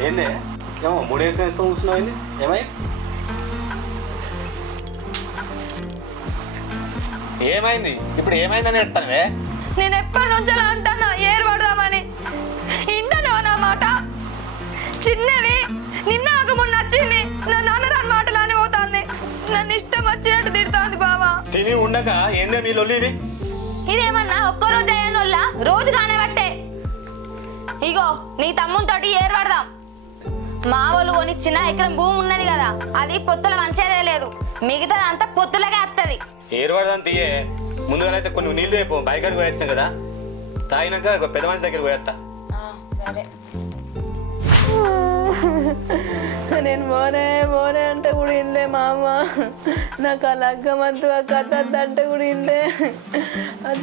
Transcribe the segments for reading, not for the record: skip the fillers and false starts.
ఏంది ఏమో 3 వేసుకొని కూర్చున్నావు ఏమై ఏమైంది ఇప్పుడు ఏమైందని చెప్తానువే నేను ఎప్పటి నుంచి అలా అంటానా ఏరు పడదామని ఇంటనే నా మాట చిన్నది నిన్న నాకు మొన్న నచ్చింది నా నాన్న రాని మాటలానే పోతాంది నన్ను ఇష్టం వచ్చినట్టు తిడుతోంది బావా తిని ఉండక ఏందే మీ లొల్లి ఇది ఇదేమన్నా ఒక్కరోజు అయ్యానోళ్ళ రోజు కానిబట్టే ఇగో నీ తమ్మునితోటి ఏరు పడదాం మా వాళ్ళు కొనిచ్చిన ఎకరం భూమి ఉన్నది కదా అది పొత్తుల మంచిదే లేదు మిగతాదంతా పొత్తులకే వస్తుంది ఏర్పడదాని తీయే ముందుగానైతే కొన్ని నీళ్ళు అయిపో బయకాడికి పోయొచ్చిన కదా తాగినాక పెద్ద మంది దగ్గర పోయేస్తా సరే నేను మోనే అంటే కూడా ఇల్లే మా అమ్మ నాకు ఆ లగ్గమంతు ఆ కథ అంటే కూడా ఇల్లే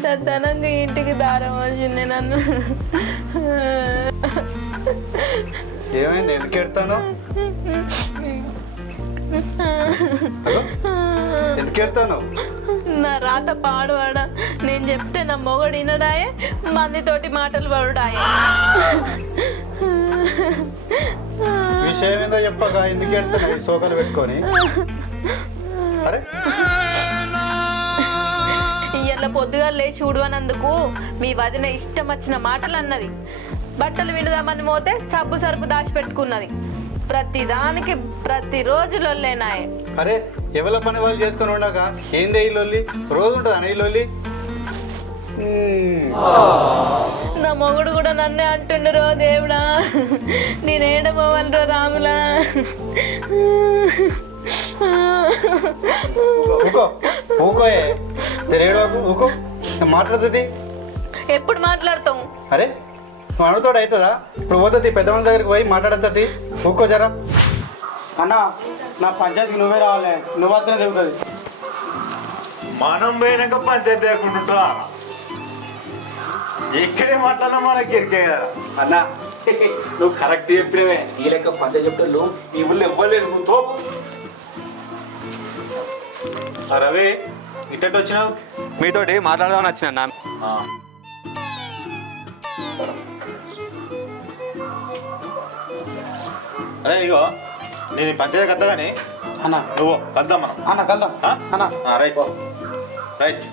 అద్దనంగా ఇంటికి దారం వచ్చింది నన్ను ఏమైంది ఎందుకు ఎడతాను ఎందుకు ఎడతాను నా రాత పాడువాడా నేను చెప్తే నా మొగడు వినడాయే మందితోటి మాటలు పడుడాయే విషయం ఏందో చెప్పక ఎందుకు ఎడతాను ఈ సోకలు పెట్టుకొని అరే ఇయ్యాల పొద్దుగా లేచి ఉడవనందుకు మీ వదిన ఇష్టం వచ్చిన మాటలు అన్నది బట్టలు విండుదామని పోతే సబ్బు సరుపు దాచిపెట్టుకున్నది ప్రతిదానికి ప్రతిరోజు లొల్లేనాయే అరే ఎవరి పని వాళ్ళు చేసుకొని ఉండక ఏందే ఈ లొల్లి రోజు ఉంటుంది ఈ లొల్లి నా మొగుడు కూడా నన్నే అంటుండ్రో దేవుడా నేనేడ పోవాలిరో రాములా ఊకో ఊకోయే తెరేడు ఊకో మాట్లాడుతుంది ఎప్పుడు మాట్లాడతాం అరే నువ్వు అడుగుతాడు అవుతుందా ఇప్పుడు పోతుంది పెద్ద మనిషి దగ్గరికి పోయి మాట్లాడుతుంది ఊకో జరా అన్న నా పంచాయతీకి నువ్వే రావాలి నువ్వు మాత్రమే చెబుతుంది మనం పోయినాక పంచాయతీ లేకుండా ఇక్కడే మాట్లాడినా మనకి ఎరికే కదా అన్న నువ్వు కరెక్ట్ చెప్పినవే ఈ లెక్క పంచాయతీ చెప్తాను ఈ ఊళ్ళో ఇవ్వలేదు నువ్వు తోపు రవి ఇట్టట్టు వచ్చినావు మీతోటి మాట్లాడదామని వచ్చిన అన్న. అరే ఇగో నేను పంచాయతీ కద్దా కానీ అన్న నువ్వు కలుద్దాం మనం అన్న కలుద్దాం అన్న రైట్ రైట్